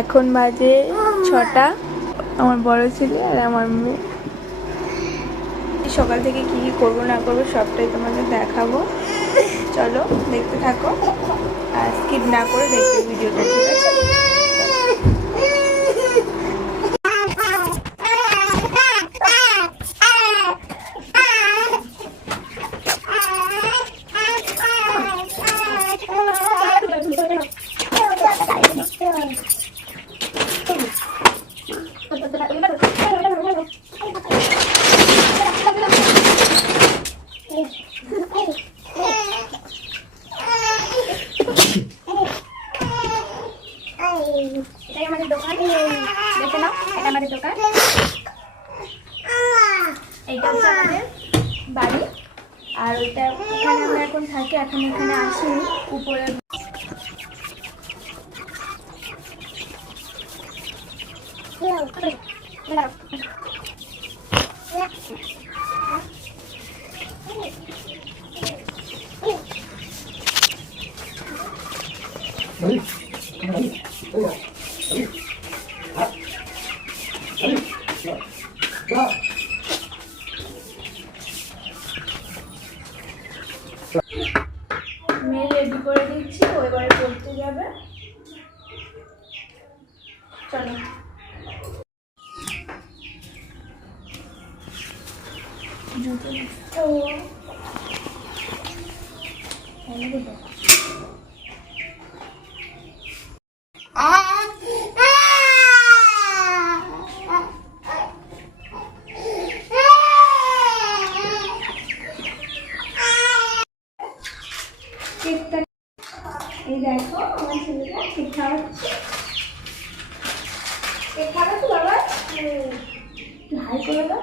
এখন বাজে 6টা। আমার বড় ছেলে আর আমার মেয়ে। সকাল থেকে কি কি করবো না করবো সবটাই তোমাদের দেখাবো, চলো দেখতে থাকো আর স্কিপ না করে দেখবে ভিডিওটা, ঠিক আছে? এটাই আমাদের দোকান, দেখে নাও, এটা আমাদের দোকান, এইটা হচ্ছে আমাদের বাড়ি। আর ওইটা এখানে আমরা এখন থাকি, এখন এখানে আসিনি, উপরে মেয়ে রেডি করে দিচ্ছি, ও এবারে পড়তে যাবে। চলো জুতো এই দেখো আমার ছেলেটা কেক খাওয়াচ্ছে। কেক খাওয়াচ্ছো বাবা? হাই করে দাও।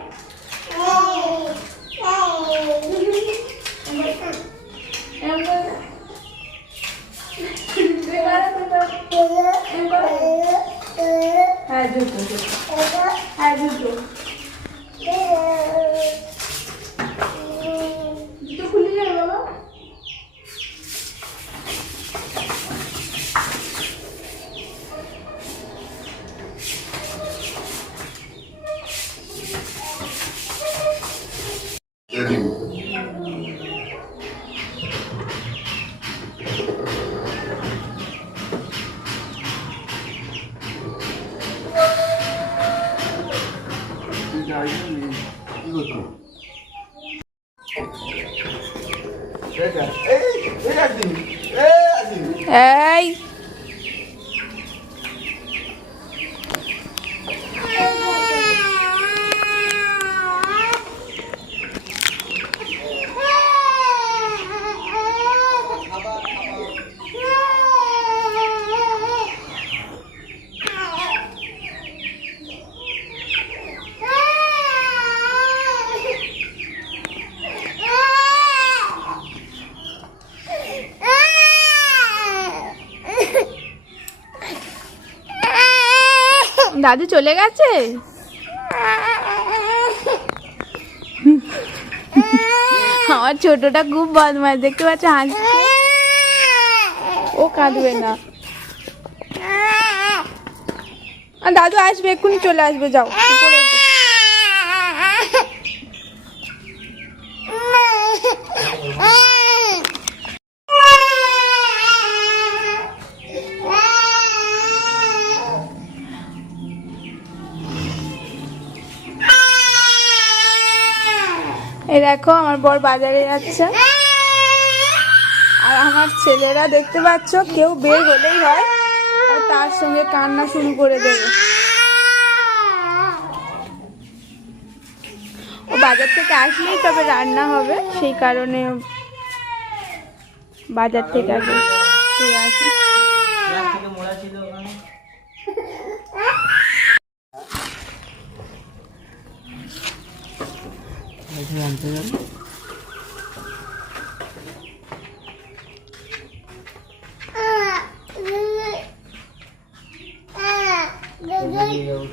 হ্যাঁ জুতো, হ্যাঁ জুতো জুতো খুলে যাবে বাবা। এই দাদু চলে গেছে। আমার ছোটটা খুব বদমাশ, দেখতে পাচ্ছ হাসছে। ও কাঁদবে না, আর দাদু আসবে, এক্ষুনি চলে আসবে, যাও উপরে ওঠো। এই দেখো আমার বর বাজারে যাচ্ছে, আর আমার ছেলেরা দেখতে পাচ্ছ কেউ বের হলেই হয় আর তার সঙ্গে কান্না শুরু করে দেবে। ও বাজার থেকে আসলেই তবে রান্না হবে, সেই কারণে বাজার থেকে আগে ঘুরে আসে।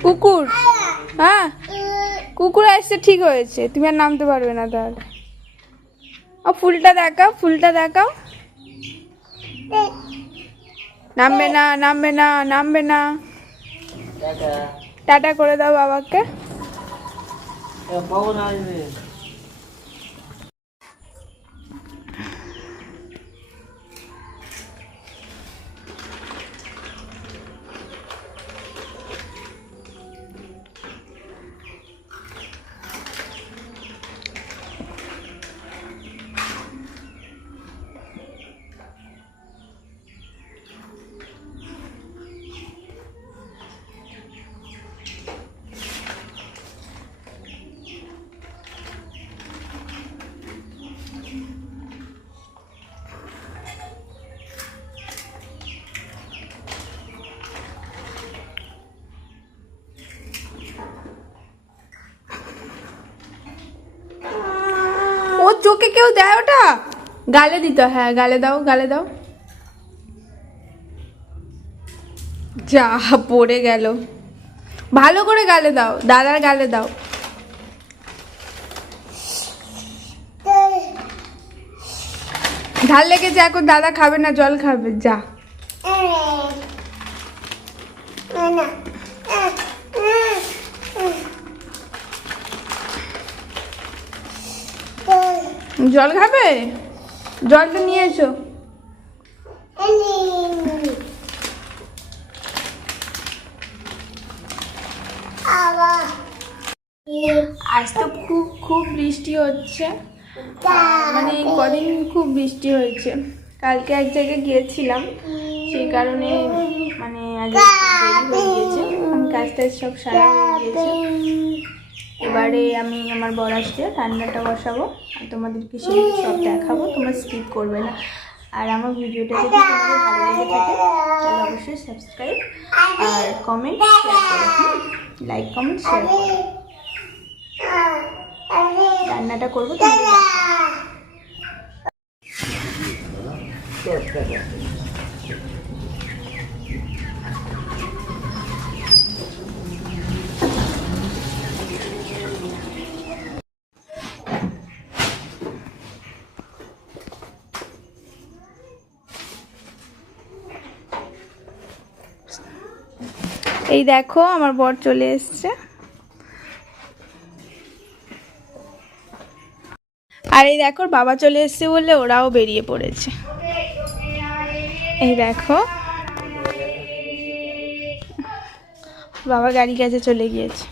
কুকুর, হ্যাঁ কুকুর আসছে, ঠিক হয়েছে, তুমি আর নামতে পারবে না তাহলে। ও ফুলটা দেখাও, ফুলটা দেখাও। নামবে না, নামবে না, নামবে না। টাটা করে দাও বাবাকে। পবন আসবে। ও চোখে কেউ দেয় ওটা? গালে দিতে, হ্যাঁ গালে দাও, গালে দাও। যা পড়ে গেল। ভালো করে গালে দাও, দাদার গালে দাও। ঝাল লেগেছে, এখন দাদা খাবে না, জল খাবে। যা জল খাবে, জলটা নিয়ে এসো। আজ তো খুব খুব বৃষ্টি হচ্ছে, মানে কদিন খুব বৃষ্টি হয়েছে। কালকে এক জায়গায় গিয়েছিলাম, সেই কারণে মানে আজ একটু দেরি হয়ে গিয়েছে। আমি কাজ টাজ সব সারা হয়ে গিয়েছে। এবারে আমি আমার বর আসলে রান্নাটা বসাবো আর তোমাদেরকে সেগুলো সব দেখাবো, তোমরা স্কিপ করবে না। আর আমার ভিডিওটা যদি তোমাদের ভালো লেগে থাকে তাহলে অবশ্যই সাবস্ক্রাইব আর কমেন্ট শেয়ার করো, লাইক কমেন্ট শেয়ার করো। রান্নাটা করবো তোমাদের এই দেখো আমার বর চলে এসছে। আর এই দেখো বাবা চলে এসছে বলে ওরাও বেরিয়ে পড়েছে। এই দেখো বাবা গাড়ি কাছে চলে গিয়েছে।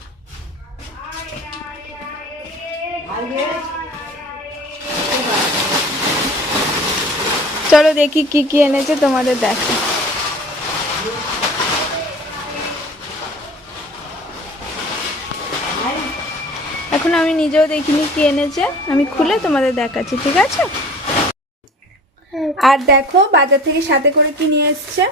চলো দেখি কি কি এনেছে তোমাদের দেখো। এখন আমি নিজেও দেখিনি কি এনেছে, আমি খুলে তোমাদের দেখাচ্ছি, ঠিক আছে? আর দেখো বাজার থেকে সাথে করে কি নিয়ে এসছে।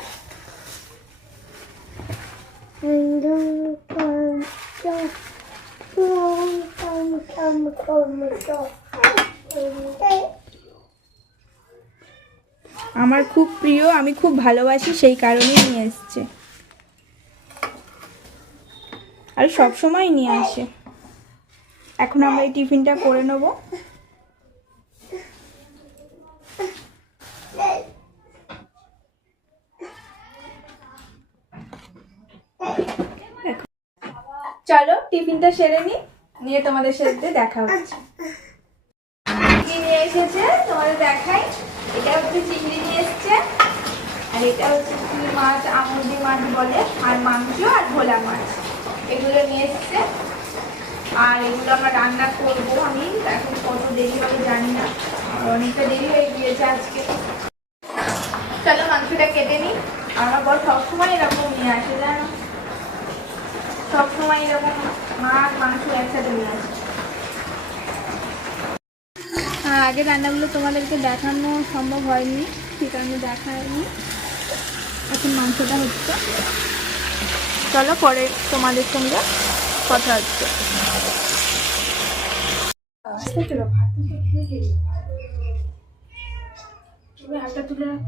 আমার খুব প্রিয়, আমি খুব ভালোবাসি, সেই কারণেই নিয়ে এসছে। আর সব সময় নিয়ে আসে। এখন আমরা এই টিফিনটা করে নেব। চলো টিফিনটা সেরে নিয়ে তোমাদের সাথে দেখা হচ্ছে। কি নিয়ে এসেছে তোমাদের দেখাই। এটা হচ্ছে চিংড়ি নিয়ে এসছে, আর এটা হচ্ছে চিংড়ি মাছ, আমুদি মাছ বলে, আর মাংস আর ভোলা মাছ এগুলো নিয়ে এসছে। আর এগুলো আমরা রান্না করবো। আমি এখন কত দেরি হবে জানি না, অনেকটা দেরি হয়ে গিয়েছে আজকে। চলো মাংসটা কেটে নিই। আমার বর সবসময় এরকম নিয়ে আসে, জানো, সবসময় এরকম মাছ মাংস একসাথে নিয়ে আসে। আগে রান্নাগুলো তোমাদেরকে দেখানো সম্ভব হয়নি, সেই কারণে দেখায়নি। এখন মাংসটা হচ্ছে, চলো পরে তোমাদের সঙ্গে কথা হচ্ছে। হাতটা তুলে রাখ।